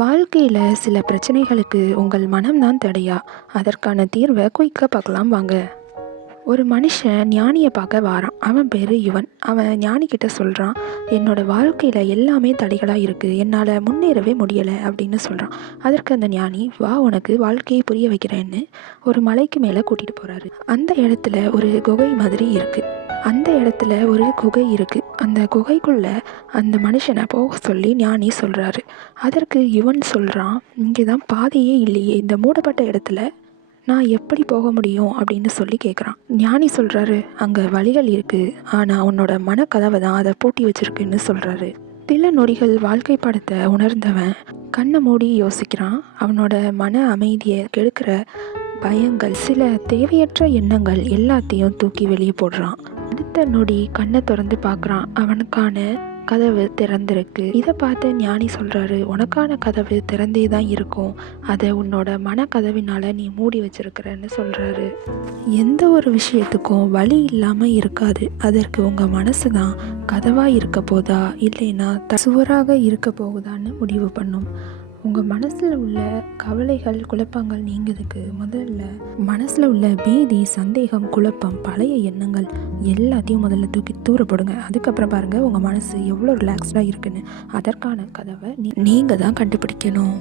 வாழ்க்கையில் சில பிரச்சனைகளுக்கு உங்கள் மனம்தான் தடையா? அதற்கான தீர்வை குயிக்காக பார்க்கலாம் வாங்க. ஒரு மனுஷன் ஞானியை பார்க்க வாரான். அவன் பேர் யுவன். அவன் ஞானிக்கிட்ட சொல்கிறான், என்னோட வாழ்க்கையில் எல்லாமே தடைகளாக இருக்குது, என்னால் முன்னேறவே முடியலை அப்படின்னு சொல்கிறான். அதற்கு அந்த ஞானி, வா உனக்கு வாழ்க்கையை புரிய வைக்கிறேன்னு ஒரு மலைக்கு மேலே கூட்டிகிட்டு போகிறாரு. அந்த இடத்துல ஒரு குகை மாதிரி இருக்குது. அந்த இடத்துல ஒரு குகை இருக்குது. அந்த குகைக்குள்ளே அந்த மனுஷனை போக சொல்லி ஞானி சொல்கிறாரு. அதற்கு யுவன் சொல்கிறான், இங்கே தான் பாதையே இல்லையே, இந்த மூடப்பட்ட இடத்துல நான் எப்படி போக முடியும் அப்படின்னு சொல்லி கேட்குறான். ஞானி சொல்கிறாரு, அங்கே வழிகள் இருக்குது, ஆனால் உன்னோட மனக்கதவை தான் அதை பூட்டி வச்சிருக்குன்னு சொல்கிறாரு. சில நொடிகள் வாழ்க்கை படத்தை உணர்ந்தவன் கண்ணை மூடி யோசிக்கிறான். அவனோட மன அமைதியை கெடுக்கிற பயங்கள், சில தேவையற்ற எண்ணங்கள் எல்லாத்தையும் தூக்கி வெளியே போடுறான். அடுத்த நொடி கண்ணை திறந்து பார்க்குறான். அவனுக்கான கதவு திறந்திருக்கு. இதை பார்த்து ஞானி சொல்கிறாரு, உனக்கான கதவு திறந்தே தான் இருக்கும், அதை உன்னோட மனக்கதவினால் நீ மூடி வச்சிருக்கிறன்னு சொல்கிறாரு. எந்த ஒரு விஷயத்துக்கும் வழி இல்லாமல் இருக்காது. அதற்கு உங்கள் மனசு தான் கதவாக இருக்க போதா இல்லைன்னா சுவராக இருக்க போகுதான்னு முடிவு பண்ணும். உங்கள் மனசில் உள்ள கவலைகள், குழப்பங்கள் நீங்கிறதுக்கு முதல்ல மனசில் உள்ள பீதி, சந்தேகம், குழப்பம், பழைய எண்ணங்கள் எல்லாத்தையும் முதல்ல தூக்கி தூரப்படுங்க. அதுக்கப்புறம் பாருங்கள் உங்கள் மனசு எவ்வளோ ரிலாக்ஸ்டாக இருக்குன்னு. அதற்கான கதவை நீங்கள் தான் கண்டுபிடிக்கணும்.